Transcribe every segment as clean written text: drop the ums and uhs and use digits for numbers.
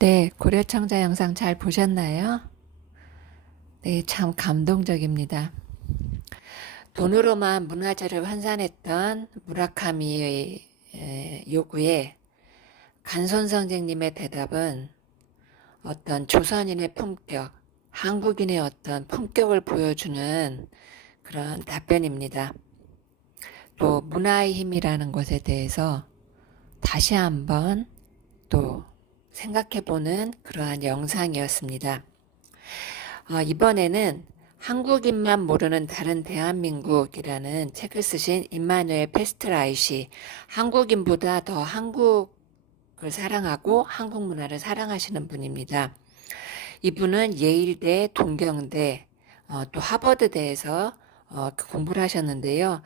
네, 고려청자 영상 잘 보셨나요? 네, 참 감동적입니다. 돈으로만 문화재를 환산했던 무라카미의 요구에 간손 선생님의 대답은 어떤 조선인의 품격, 한국인의 어떤 품격을 보여주는 그런 답변입니다. 또 문화의 힘이라는 것에 대해서 다시 한번 또 생각해보는 그러한 영상이었습니다. 이번에는 한국인만 모르는 다른 대한민국이라는 책을 쓰신 임마누엘 페스트라이시, 한국인보다 더 한국을 사랑하고 한국 문화를 사랑하시는 분입니다. 이분은 예일대, 동경대, 또 하버드대에서 공부를 하셨는데요.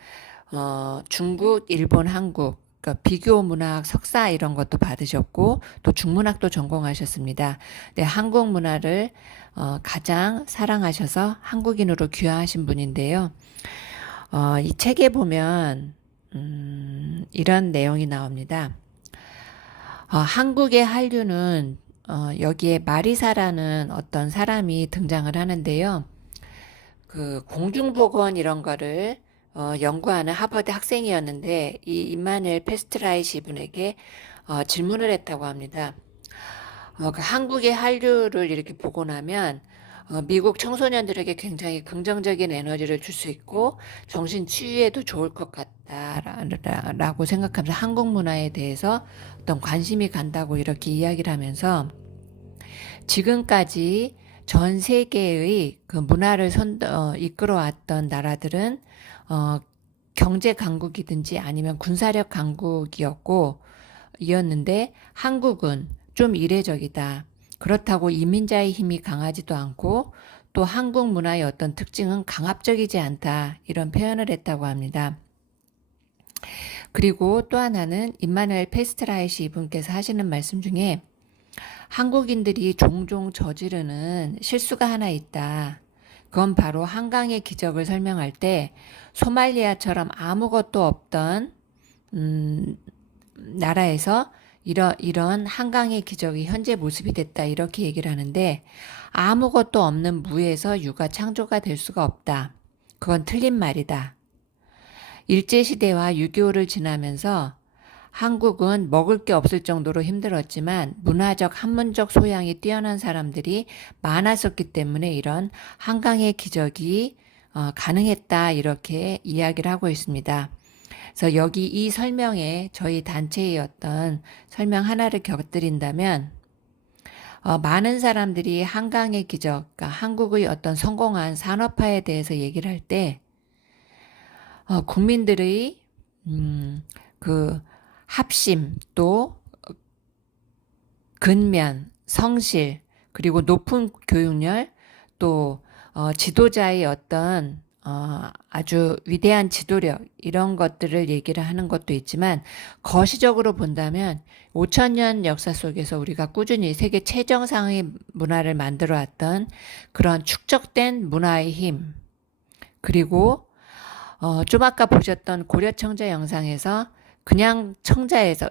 중국, 일본, 한국, 그러니까 비교 문학 석사 이런 것도 받으셨고 또 중문학도 전공하셨습니다. 네, 한국 문화를 가장 사랑하셔서 한국인으로 귀화하신 분인데요. 이 책에 보면 이런 내용이 나옵니다. 한국의 한류는 여기에 마리사라는 어떤 사람이 등장을 하는데요. 그 공중보건 이런 거를 연구하는 하버드 학생이었는데 이 임마누엘 페스트라이시 분에게 질문을 했다고 합니다. 그 한국의 한류를 이렇게 보고 나면 미국 청소년들에게 굉장히 긍정적인 에너지를 줄 수 있고 정신 치유에도 좋을 것 같다라고 생각하면서 한국 문화에 대해서 어떤 관심이 간다고 이렇게 이야기를 하면서 지금까지 전 세계의 그 문화를 이끌어왔던 나라들은 경제 강국이든지 아니면 군사력 강국이었고 이었는데 한국은 좀 이례적이다. 그렇다고 이민자의 힘이 강하지도 않고 또 한국 문화의 어떤 특징은 강압적이지 않다. 이런 표현을 했다고 합니다. 그리고 또 하나는 임마누엘 페스트라이시 이분께서 하시는 말씀 중에 한국인들이 종종 저지르는 실수가 하나 있다. 그건 바로 한강의 기적을 설명할 때 소말리아처럼 아무것도 없던 나라에서 이런 한강의 기적이 현재 모습이 됐다 이렇게 얘기를 하는데 아무것도 없는 무에서 유가 창조가 될 수가 없다. 그건 틀린 말이다. 일제시대와 6.25를 지나면서 한국은 먹을 게 없을 정도로 힘들었지만 문화적 한문적 소양이 뛰어난 사람들이 많았었기 때문에 이런 한강의 기적이 가능했다 이렇게 이야기를 하고 있습니다. 그래서 여기 이 설명에 저희 단체의 어떤 설명 하나를 곁들인다면 많은 사람들이 한강의 기적, 그러니까 한국의 어떤 성공한 산업화에 대해서 얘기를 할 때 국민들의 그 합심 또 근면, 성실 그리고 높은 교육열 또 지도자의 어떤 아주 위대한 지도력 이런 것들을 얘기를 하는 것도 있지만 거시적으로 본다면 5천년 역사 속에서 우리가 꾸준히 세계 최정상의 문화를 만들어 왔던 그런 축적된 문화의 힘 그리고 좀 아까 보셨던 고려청자 영상에서 그냥 청자에서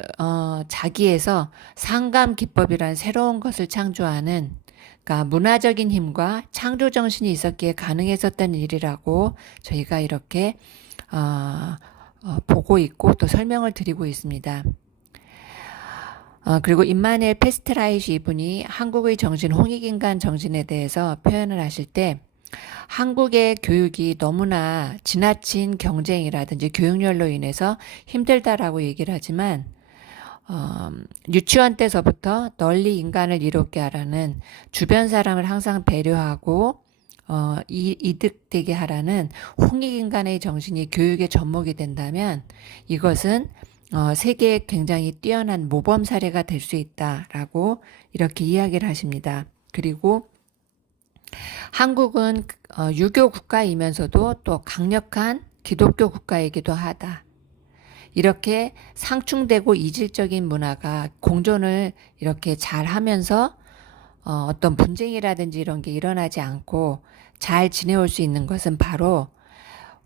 자기에서 상감 기법이란 새로운 것을 창조하는 그러니까 문화적인 힘과 창조 정신이 있었기에 가능했었던 일이라고 저희가 이렇게 보고 있고 또 설명을 드리고 있습니다. 그리고 임마누엘 페스트라이시 이분이 한국의 정신, 홍익인간 정신에 대해서 표현을 하실 때 한국의 교육이 너무나 지나친 경쟁이라든지 교육열로 인해서 힘들다라고 얘기를 하지만 유치원 때서부터 널리 인간을 이롭게 하라는 주변 사람을 항상 배려하고 이득되게 하라는 홍익인간의 정신이 교육의 접목이 된다면 이것은 세계에 굉장히 뛰어난 모범 사례가 될 수 있다라고 이렇게 이야기를 하십니다. 그리고 한국은 유교 국가이면서도 또 강력한 기독교 국가이기도 하다. 이렇게 상충되고 이질적인 문화가 공존을 이렇게 잘 하면서 어떤 분쟁이라든지 이런 게 일어나지 않고 잘 지내올 수 있는 것은 바로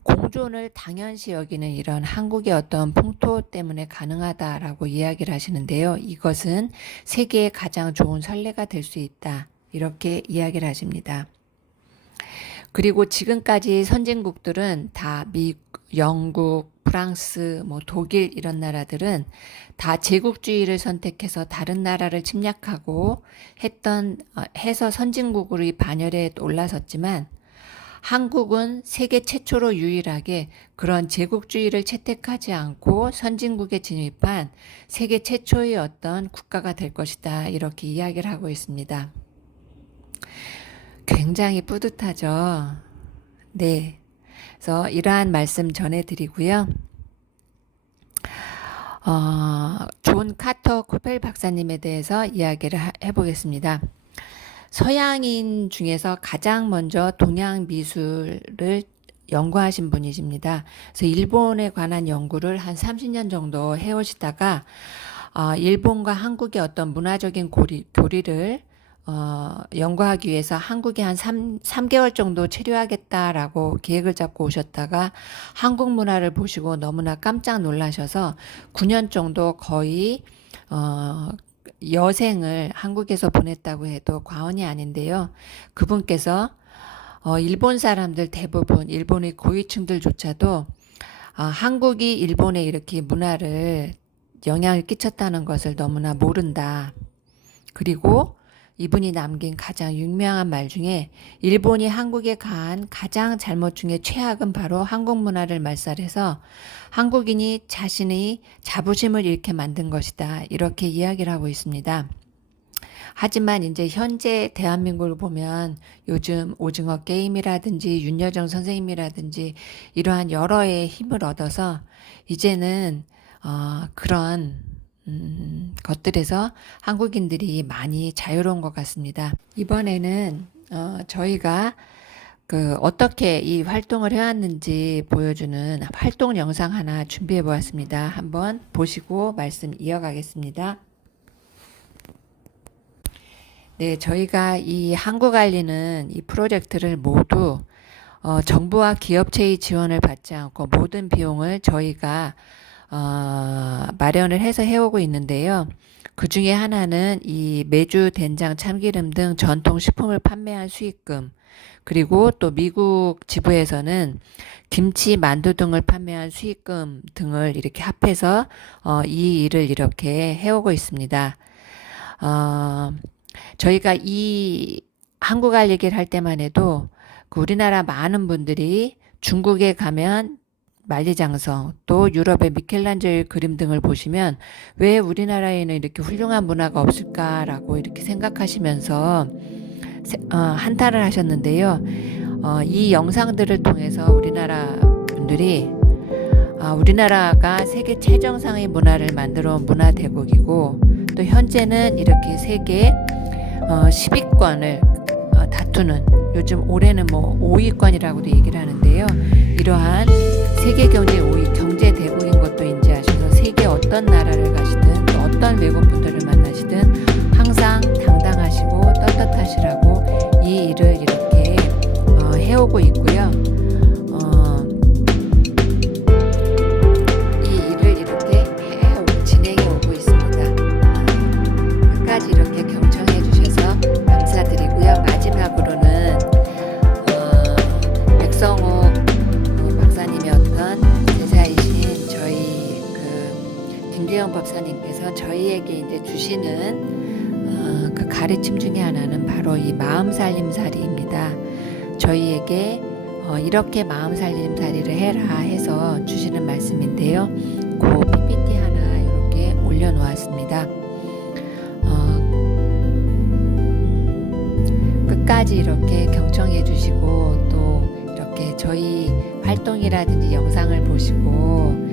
공존을 당연시 여기는 이런 한국의 어떤 풍토 때문에 가능하다라고 이야기를 하시는데요. 이것은 세계의 가장 좋은 선례가 될 수 있다. 이렇게 이야기를 하십니다. 그리고 지금까지 선진국들은 다 영국, 프랑스, 독일 이런 나라들은 다 제국주의를 선택해서 다른 나라를 침략하고 해서 선진국으로 반열에 올라섰지만 한국은 세계 최초로 유일하게 그런 제국주의를 채택하지 않고 선진국에 진입한 세계 최초의 어떤 국가가 될 것이다. 이렇게 이야기를 하고 있습니다. 굉장히 뿌듯하죠. 네. 그래서 이러한 말씀 전해드리고요. 존 카터 코펠 박사님에 대해서 이야기를 해보겠습니다. 서양인 중에서 가장 먼저 동양 미술을 연구하신 분이십니다. 그래서 일본에 관한 연구를 한 30년 정도 해오시다가 일본과 한국의 어떤 문화적인 교리를 연구하기 위해서 한국에 한 3개월 정도 체류하겠다라고 계획을 잡고 오셨다가 한국 문화를 보시고 너무나 깜짝 놀라셔서 9년 정도 거의 여생을 한국에서 보냈다고 해도 과언이 아닌데요. 그분께서 일본 사람들 대부분 일본의 고위층들조차도 한국이 일본에 이렇게 문화를 영향을 끼쳤다는 것을 너무나 모른다. 그리고 이분이 남긴 가장 유명한 말 중에 일본이 한국에 가한 가장 잘못 중에 최악은 바로 한국 문화를 말살해서 한국인이 자신의 자부심을 잃게 만든 것이다. 이렇게 이야기를 하고 있습니다. 하지만 이제 현재 대한민국을 보면 요즘 오징어 게임이라든지 윤여정 선생님이라든지 이러한 여러의 힘을 얻어서 이제는 그런 것들에서 한국인들이 많이 자유로운 것 같습니다. 이번에는 저희가 어떻게 이 활동을 해왔는지 보여주는 활동 영상 하나 준비해 보았습니다. 한번 보시고 말씀 이어가겠습니다. 네, 저희가 이 한국 알리는 이 프로젝트를 모두 정부와 기업체의 지원을 받지 않고 모든 비용을 저희가 마련을 해서 해오고 있는데요. 그 중에 하나는 이 메주, 된장, 참기름 등 전통 식품을 판매한 수익금, 그리고 또 미국 지부에서는 김치, 만두 등을 판매한 수익금 등을 이렇게 합해서 이 일을 이렇게 해오고 있습니다. 저희가 이 한국 알 얘기를 할 때만 해도 우리나라 많은 분들이 중국에 가면 만리장성, 또 유럽의 미켈란젤 그림 등을 보시면 왜 우리나라에는 이렇게 훌륭한 문화가 없을까라고 이렇게 생각하시면서 한탄을 하셨는데요. 이 영상들을 통해서 우리나라 분들이 우리나라가 세계 최정상의 문화를 만들어 온 문화 대국이고 또 현재는 이렇게 세계 10위권을 다투는, 요즘 올해는 5위권이라고도 얘기를 하는데요. 이러한 세계 경제 5위 경제 대국인 것도 인지하셔서 세계 어떤 나라를 가시든 또 어떤 외국 분들을 만나시든 항상 당당하시고 떳떳하시라고 이 일을 이렇게 해오고 있고요. 이 일을 이렇게 진행해 오고 있습니다. 끝까지 이렇게 경청해 주셔서 감사드리고요. 마지막으로는 백성욱 박사님의 어떤 제자이신 저희 김재영 법사님께서 저희에게 이제 주시는 그 가르침 중에 하나는 바로 이 마음살림살이입니다. 저희에게 이렇게 마음살림살이를 해라 해서 주시는 말씀인데요. 그 PPT 하나 이렇게 올려놓았습니다. 끝까지 이렇게 경청해 주시고 또 이렇게 저희 활동이라든지 영상을 보시고